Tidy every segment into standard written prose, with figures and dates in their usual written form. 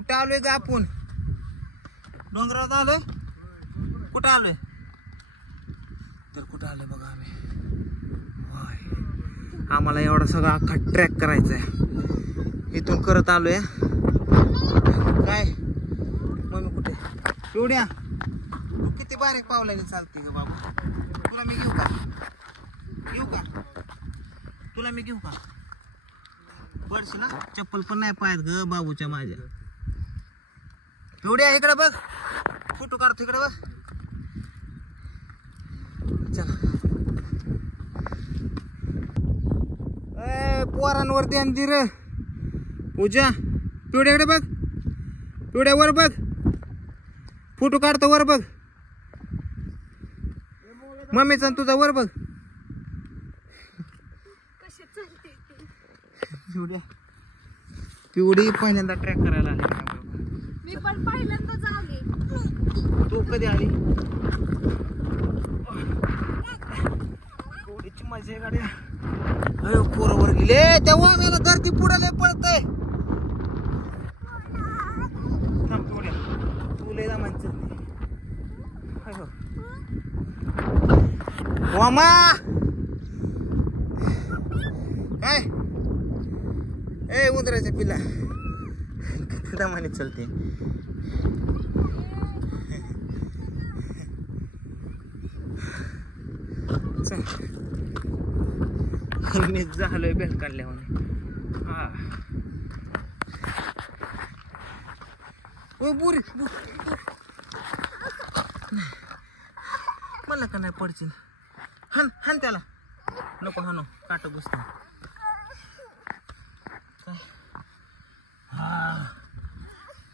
कुठं आलोय का आपण? डोंगरात आलोय. कुठं आलोय? तर कुठं आलोय बघा आम्ही. आम्हाला एवढा सगळा अख्खा ट्रॅक करायचा आहे. इथून करत आलोय. काय मम्मी कुठे? एवढ्या तू किती बारीक पावलाने चालते ग बाबा. तुला मी घेऊ का? घेऊ का? तुला मी घेऊ का? पडशी ना चप्पल पण नाही पाहत ग बाबूच्या माझ्या. एवढ्या इकडे बघ. फोटो काढतो इकडे बघ. चला पोरांवर ध्यान दे रे पूजा. पिवड्याकडे बघ. पिवड्या वर बघ. फोटो काढतो वर बघ. मम्मीचा तुझा वर बघ. पिवड्या पिवडी पहिल्यांदा ट्रॅक करायला आली. मी पण पहिल्यांदाच आले. तू कधी आली? पिवडीची मजा आहे गाड्या. अयो पोरावर गेले तेव्हा मला धरती पुढे पळतय. थांब पिवड्या तू लय माणसं. वामा काय ए उंदराच्या पिल्ला दमाने चलते. मी झालोय बेल काढल्यावर. हा बुरी मला का नाही पडशील. हान हान त्याला. नको हानो काट घुसतो. हा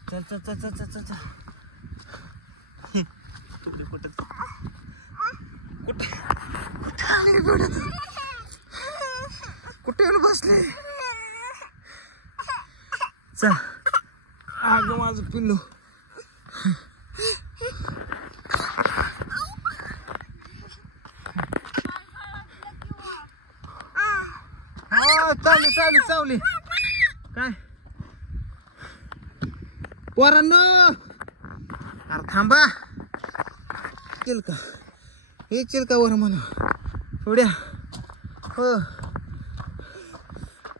चल चल चल चल चल चल. कुठे कुठे कुठे कुठे येऊन बसले. चल अग माझं पिल्लू. चावली चावली चावली. काय पोरांनो अरे थांबा. चिलका हे चिलका वर म्हणा. पिवड्या हो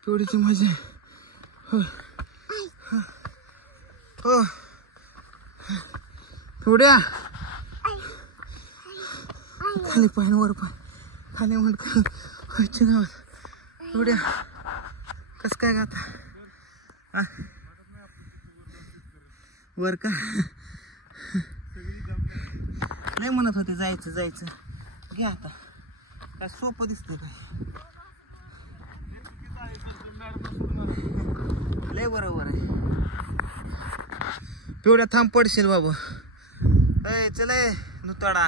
पिवडीची मजा. हो हो पिवड्या खाली पाहिजे वर पाय खाली म्हण गावात. पिवड्या कस काय गाता वर का? नाही म्हणत होते जायचं जायचं. घ्या आता काय सोपं दिसतंय काय. लय बरोबर आहे. पिवड्या थांब पडशील बाबा. अय चल नुतडा.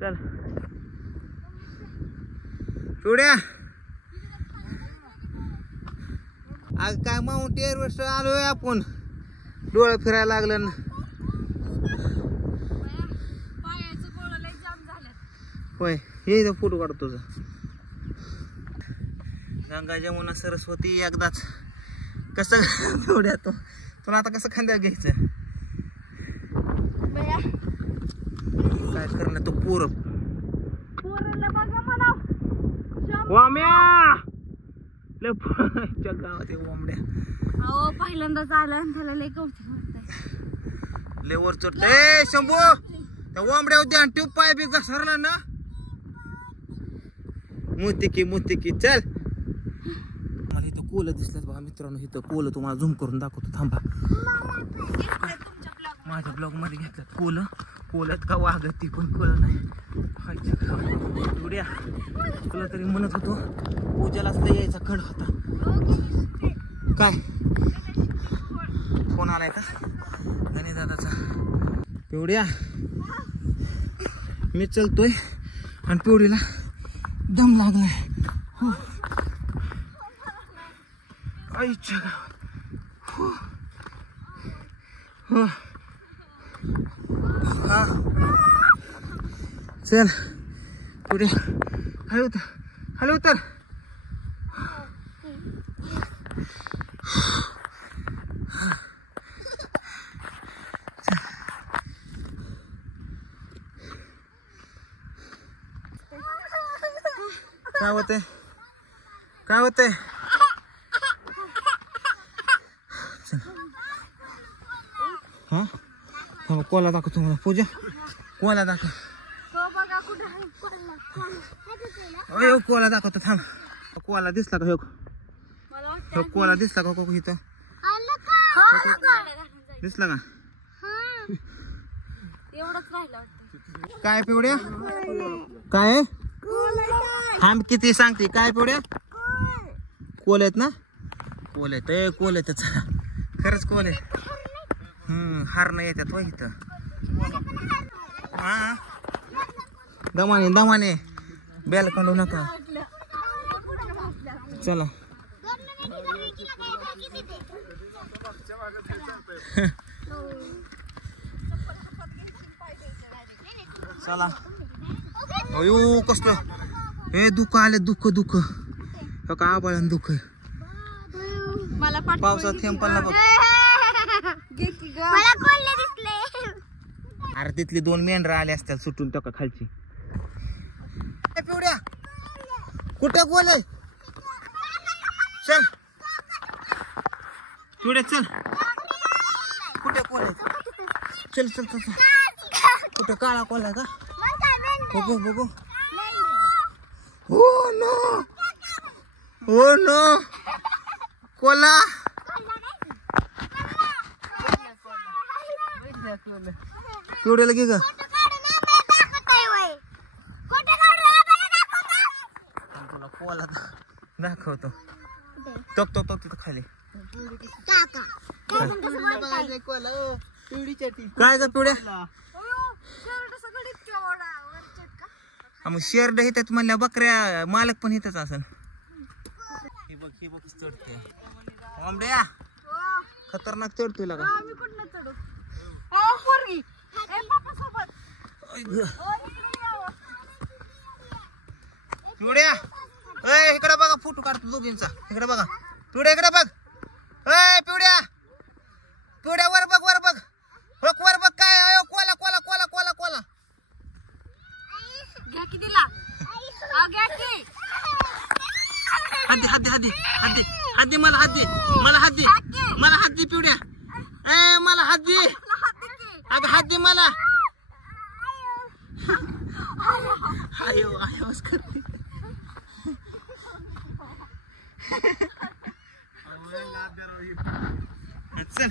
चल पिवड्या. आज काय माउंट एव्हरेस्ट आलोय आपण. डोळे फिरायला लागलं ना. होय हे फोटो काढतो तुझा. गंगा जमुना सरस्वती एकदाच. कसं पिवड्या तो तुला आता कसं खांद्यावर घ्यायचं. काय करणं तो पोर वाम्या गावात वामड्या. अहो पहिल्यांदाच आला आणि त्याला लय कौतुक वाटतंय. लेवर चढ. ए शंभू त्या वामड्या ध्यान ठेव. पाय बी घसरला ना. मुतिकी चल. मला इथं कोल दिसलं बघा मित्रांनो. इथं कोल तुम्हाला झूम करून दाखवतो थांबा. माझ्या ब्लॉग मध्ये घेतल्यात कोल. कोलत का वागत ती पण कोल नाही. उड्या तुला तरी म्हणत होतो पूजालाच लय यायचा कड होता. काय फोन आलाय का गणेश दादाचा? पिवड्या मी चलतोय आणि पिवडीला दम लागलाय. हो आईच्या गावात. हो हा चल पुढे. हॅलो उतर हॅलो उतर काय होतंय काय होतंय हा थांबा कोला दाखव तुम्हाला पूजा कोला दाखव तो बघा कुठे आहे कोल्हा. अयो कोला दाखवतो थांब कोला दिसला का ह्यो मला वाटतं ह्यो कोला दिसला का इथं दिसला का एवढंच राहिलं वाटतं. काय पिवड्या काय थांब किती सांगते काय पिवड्या कोल आहेत ना कोल आहेत कोल आहेत चला खरंच कोल आहेत हार नाही येतात व इथं हा दमाने दमाने बेल काढू नका चला चला अयो कसलं हे दुःख आले दुःख दुःख का आबाळन दुःख मला पावसात थेंब पडला बघ अरे तिथली 2 मेंढर आले असतील सुटून टका खालची पिवड्या कुठे गोल आहे चल पिवड्या चल कुठे कोल आहे चल चल चल कुठे काळा कोल आहे का बघू बघू हो नो हो नो कोला पिवड्याला घे ग तुला कोला दाखवतो टक टक टक तिथं खाली काय ग पिवड्या मग शेरड हिथच म्हणल्या बकऱ्या मालक पण हिथच असेल ही बघ चढते आंबड्या खतरनाक चढतोय लागा पिवड्या इकडे बघा फोटो काढतो दोघींचा इकडे बघा पिवड्या इकडे बघ पिवड्या पिवड्या वर बघ वर बघ वर बघ काय Cola Cola Cola Cola Cola घ्या की तिला घ्या की हद्दी हद्दी हद्दी हद्दी हद्दी मला हद्दी मला हद्दी मला हद्दी पिवड्या मला हद्दी अगं हद्दी मला आयो आयो करते चल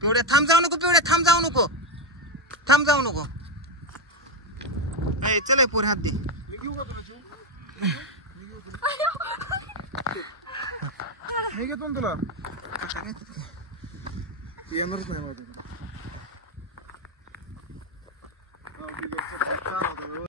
पिवड्या थांब जाऊ नको पिवड्या थांब जाऊ नको थांब जाऊ नको चल पोर हात दे मी घेतो ना तुला येणारच नाही